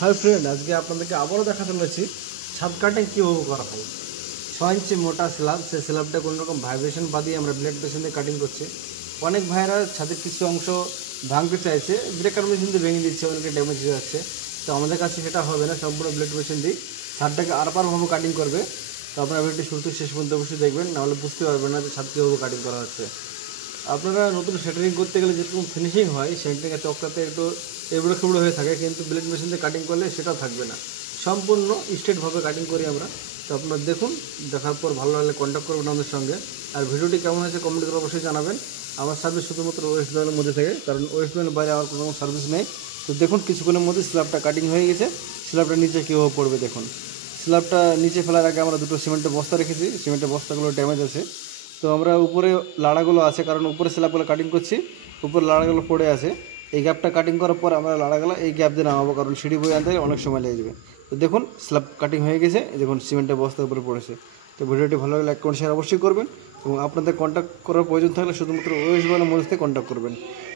Hi friend, आज के আপনাদেরকে আবারও দেখাতে চলেছি ছাদ কাটিং কীভাবে করা হয়। 6 ইঞ্চি মোটা স্ল্যাব, সেই স্ল্যাবটা কোনো রকম ভাইব্রেশন বাদিয়ে আমরা ব্লেড মেশিন দিয়ে কাটিং করছি। অনেক ভাইরা ছাদের কিছু অংশ ভাঙতে চাইছে, ব্রেকার মেশিন দিয়ে ভেঙে দিচ্ছে, অনেকে ড্যামেজ হয়ে যাচ্ছে। তো আমাদের কাছে সেটা হবে না, সম্পূর্ণ ব্লেড মেশিন দিয়ে ছাদটাকে আরপারভাবে কাটিং করবে। তো আপনারা ভিডিওটি শুরু থেকে শেষ পর্যন্ত অবশ্যই দেখবেন, নাহলে বুঝতে পারবেন না যে ছাদ কীভাবে কাটিং করা হচ্ছে। আপনারা নতুন সেটারিং করতে গেলে যেরকম ফিনিশিং হয়, সেটারিংয়ে চকটাতে একটু এবড়ো খেবড়ো হয়ে থাকে, কিন্তু ব্লেড মেশিন দিয়ে কাটিং করলে সেটাও থাকবে না, সম্পূর্ণ স্ট্রেটভাবে কাটিং করি আমরা। তো আপনারা দেখুন, দেখার পর ভালো লাগলে কন্ট্যাক্ট করবেন আমাদের সঙ্গে। আর ভিডিওটি কেমন হয়েছে কমেন্ট করে অবশ্যই জানাবেন। আমার সার্ভিস শুধুমাত্র ওয়েস্ট বেঙ্গলের মধ্যে থেকে, কারণ ওয়েস্ট বেঙ্গলের বাইরে আমার কোনো সার্ভিস নেই। তো দেখুন, কিছুক্ষণের মধ্যে স্ল্যাবটা কাটিং হয়ে গেছে। স্ল্যাবটা নিচে কীভাবে পড়বে দেখুন। স্ল্যাবটা নিচে ফেলার আগে আমরা দুটো সিমেন্টের বস্তা রেখেছি, সিমেন্টের বস্তাগুলো ড্যামেজ আছে। তো আমরা উপরে লাড়াগুলো আছে, কারণ উপরে স্ল্যাবগুলো কাটিং করছি, উপরে লাড়াগুলো পড়ে আছে। এই গ্যাপটা কাটিং করার পর আমরা লাড়াগুলো এই গ্যাপ দিয়ে নামাবো, কারণ সিঁড়ি বয়ে আনতে অনেক সময় লেগে যাবে। তো দেখুন, স্ল্যাব কাটিং হয়ে গেছে, দেখুন সিমেন্টের বস্তার উপরে পড়েছে। তো ভিডিওটি ভালো লাগলে লাইক কমেন্ট শেয়ার অবশ্যই করবেন, এবং আপনাদের কন্ট্যাক্ট করার প্রয়োজন থাকলে শুধুমাত্র ওয়েস্ট বেঙ্গলের মধ্যে থেকে কন্ট্যাক্ট করবেন।